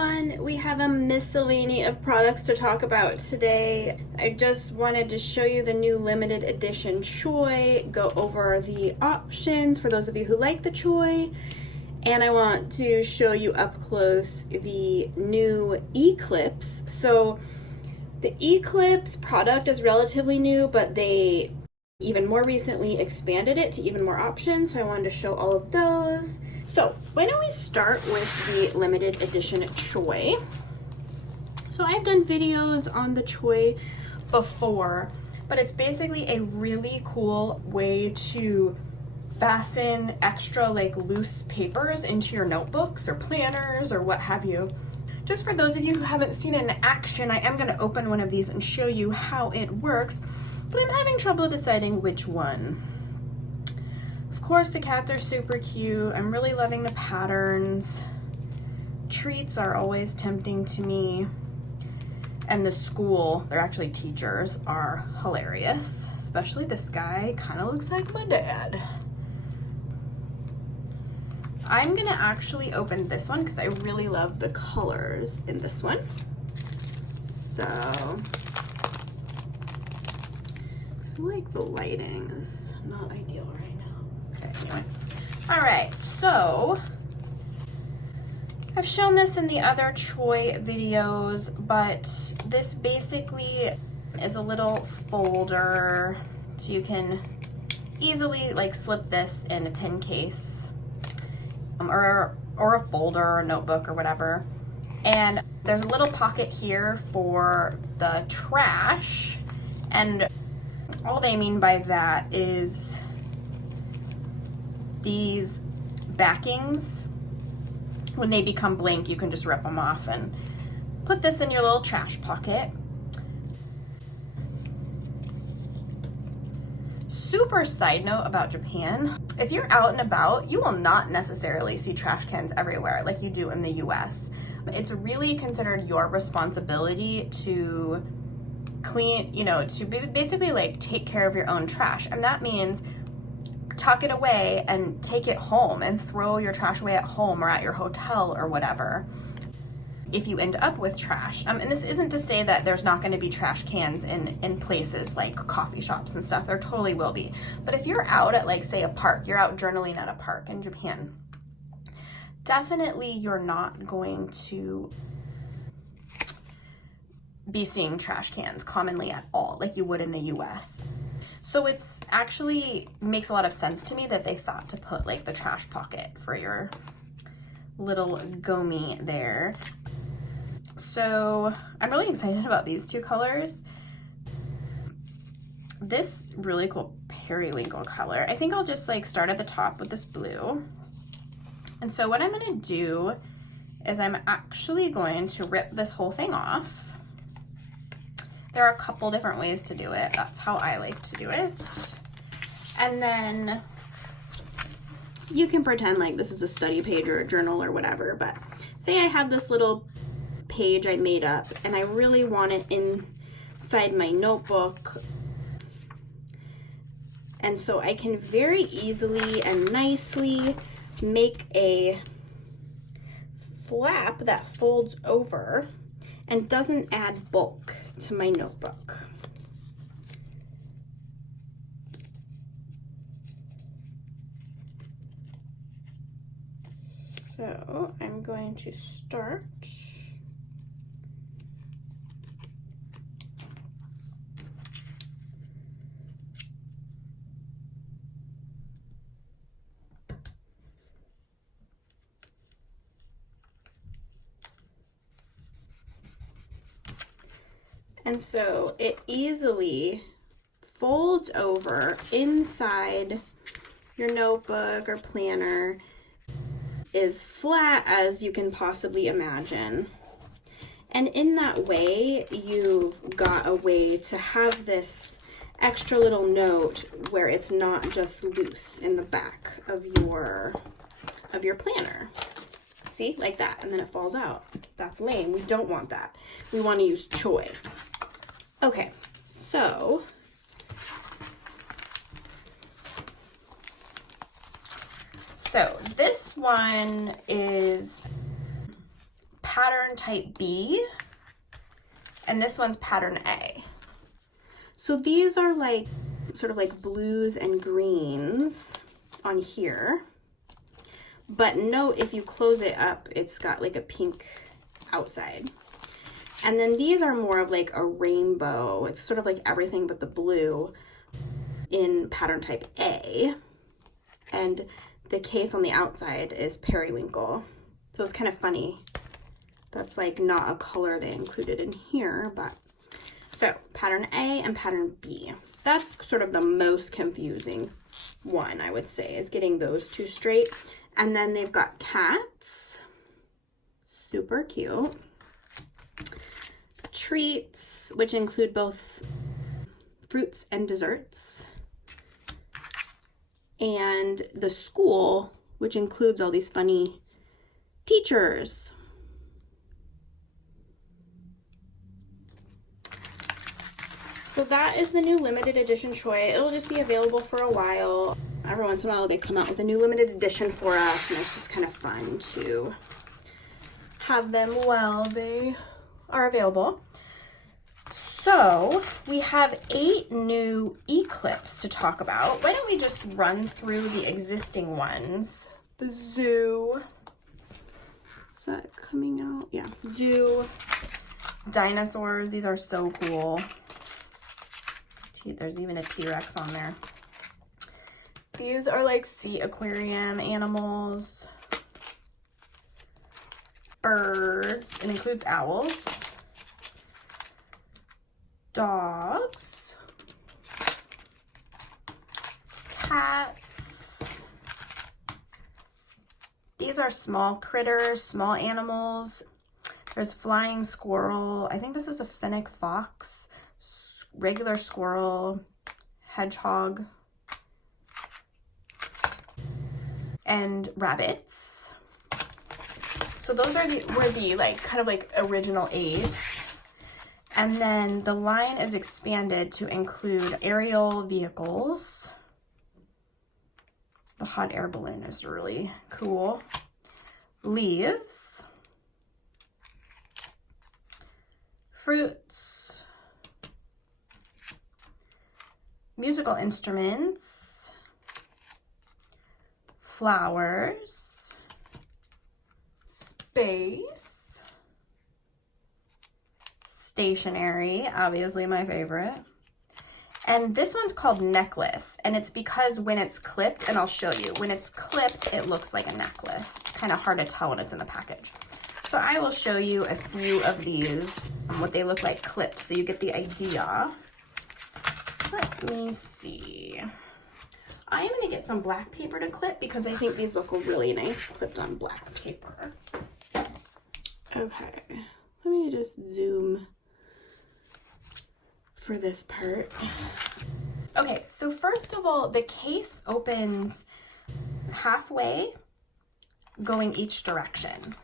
everyone. We have a miscellany of products to talk about today. I just wanted to show you the new limited edition Choi, go over the options for those of you who like the Choi, and I want to show you up close the new Eclipse. So the Eclipse product is relatively new, but they even more recently expanded it to even more options, so I wanted to show all of those. So why don't we start with the limited edition Choi. So I've done videos on the Choi before, but it's basically a really cool way to fasten extra like loose papers into your notebooks or planners or what have you. Just for those of you who haven't seen it in action, I am going to open one of these and show you how it works, but I'm having trouble deciding which one. Of course, the cats are super cute. I'm really loving the patterns. Treats are always tempting to me. And the school, they're actually teachers, are hilarious. Especially this guy, kind of looks like my dad. I'm gonna actually open this one because I really love the colors in this one. So, I feel like the lighting is not ideal right now. Okay, anyway. All right, so I've shown this in the other Choi videos, but this basically is a little folder, so you can easily like slip this in a pen case or a folder or a notebook or whatever. And there's a little pocket here for the trash, and all they mean by that is these backings, when they become blank, you can just rip them off and put this in your little trash pocket. Super side note about Japan, if you're out and about, you will not necessarily see trash cans everywhere like you do in the US. It's really considered your responsibility to clean, to basically like take care of your own trash. And that means tuck it away and take it home and throw your trash away at home or at your hotel or whatever if you end up with trash. And this isn't to say that there's not going to be trash cans in places like coffee shops and stuff. There totally will be. But if you're out at like, say, a park, you're out journaling at a park in Japan, definitely you're not going to be seeing trash cans commonly at all like you would in the US. So it's actually makes a lot of sense to me that they thought to put like the trash pocket for your little gomi there. So I'm really excited about these two colors. This really cool periwinkle color, I think I'll just like start at the top with this blue. And so what I'm gonna do is I'm actually going to rip this whole thing off. There are a couple different ways to do it. That's how I like to do it. And then you can pretend like this is a study page or a journal or whatever, but say I have this little page I made up and I really want it inside my notebook. And so I can very easily and nicely make a flap that folds over and doesn't add bulk to my notebook. So I'm going to start and so it easily folds over inside your notebook or planner, is flat as you can possibly imagine. And in that way, you've got a way to have this extra little note where it's not just loose in the back of your planner. See, like that, and then it falls out. That's lame. We don't want that. We want to use Choi. Okay, so this one is pattern type B, and this one's pattern A. So these are like sort of like blues and greens on here. But note, if you close it up, it's got like a pink outside. And then these are more of like a rainbow. It's sort of like everything but the blue in pattern type A. And the case on the outside is periwinkle. So it's kind of funny. That's like not a color they included in here, but so pattern A and pattern B. That's sort of the most confusing one, I would say, is getting those two straight. And then they've got cats, super cute. Treats, which include both fruits and desserts. And the school, which includes all these funny teachers. So that is the new limited edition Choi. It'll just be available for a while. Every once in a while they come out with a new limited edition for us, and it's just kind of fun to have them while they are available. So we have 8 new E-Clips to talk about. Why don't we just run through the existing ones? The zoo. Is that coming out? Yeah. Zoo. Dinosaurs. These are so cool. There's even a T-Rex on there. These are like sea aquarium animals. Birds. It includes owls. Dogs. Cats. These are small critters, small animals. There's flying squirrel. I think this is a fennec fox. Regular squirrel, hedgehog, and rabbits. So those are were the like kind of like original 8. And then the line is expanded to include aerial vehicles. The hot air balloon is really cool. Leaves. Fruits. Musical instruments, flowers, space, stationery, obviously my favorite. And this one's called necklace, and it's because when it's clipped, and I'll show you, when it's clipped, it looks like a necklace. Kind of hard to tell when it's in the package. So I will show you a few of these, what they look like clipped, so you get the idea. Let me see. I am going to get some black paper to clip because I think these look really nice clipped on black paper. Okay, let me just zoom for this part. Okay, so first of all, the case opens halfway going each direction,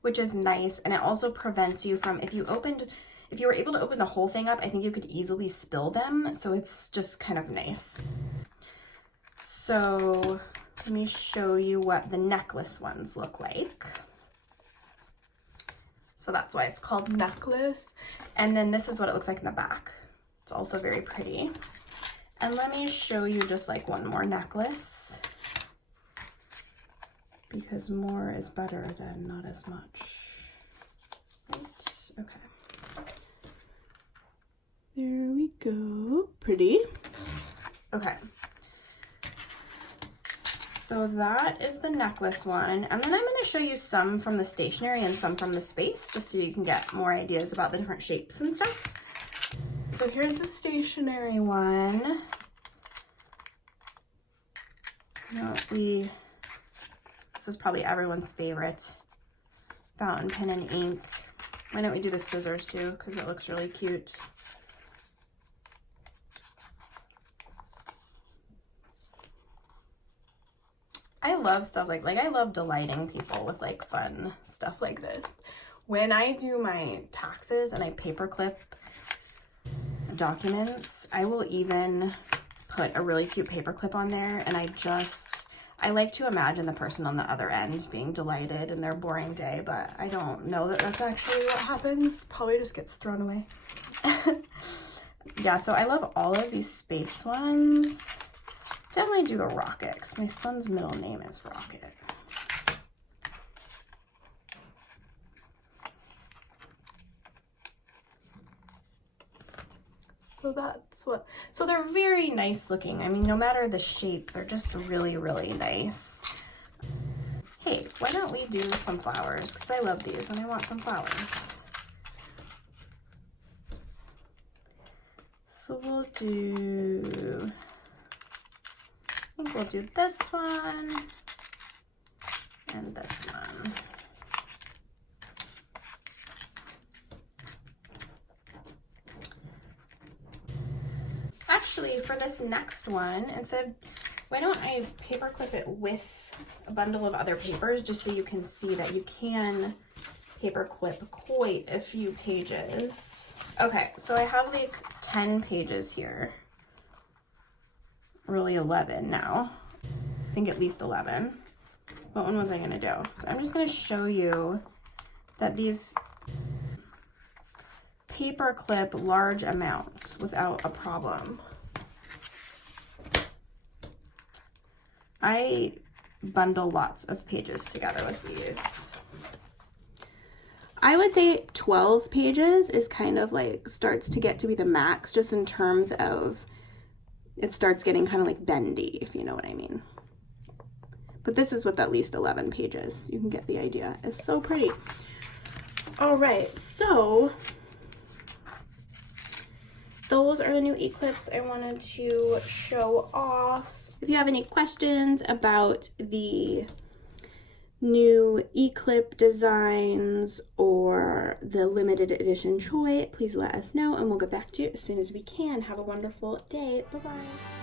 which is nice, and it also prevents you from, if you were able to open the whole thing up, I think you could easily spill them, so it's just kind of nice. So let me show you what the necklace ones look like. So that's why it's called necklace. And then this is what it looks like in the back. It's also very pretty. And let me show you just like one more necklace, because more is better than not as much. Right, okay. There we go. Pretty. Okay. So that is the necklace one. And then I'm going to show you some from the stationery and some from the space, just so you can get more ideas about the different shapes and stuff. So here's the stationery one. This is probably everyone's favorite. Fountain pen and ink. Why don't we do the scissors too, because it looks really cute. I love stuff like I love delighting people with like fun stuff like this. When I do my taxes and I paperclip documents, I will even put a really cute paperclip on there, and I I like to imagine the person on the other end being delighted in their boring day, but I don't know that that's actually what happens. Probably just gets thrown away. Yeah, so I love all of these space ones. Definitely do the Rocket, because my son's middle name is Rocket. So that's what, so they're very nice looking. I mean, no matter the shape, they're just really, really nice. Hey, why don't we do some flowers? Because I love these and I want some flowers. So we'll do, I think we'll do this one and this one. Actually, for this next one, why don't I paper clip it with a bundle of other papers just so you can see that you can paper clip quite a few pages. Okay, so I have like 10 pages here. Really 11 now. I think at least 11. What one was I gonna do? So I'm just gonna show you that these paper clip large amounts without a problem. I bundle lots of pages together with these. I would say 12 pages is kind of like starts to get to be the max, just in terms of it starts getting kind of like bendy, if you know what I mean. But this is with at least 11 pages. You can get the idea. It's so pretty. All right, so those are the new Eclipse I wanted to show off. If you have any questions about the new Eclipse designs or the limited edition Choi, please let us know and we'll get back to you as soon as we can. Have a wonderful day. Bye-bye.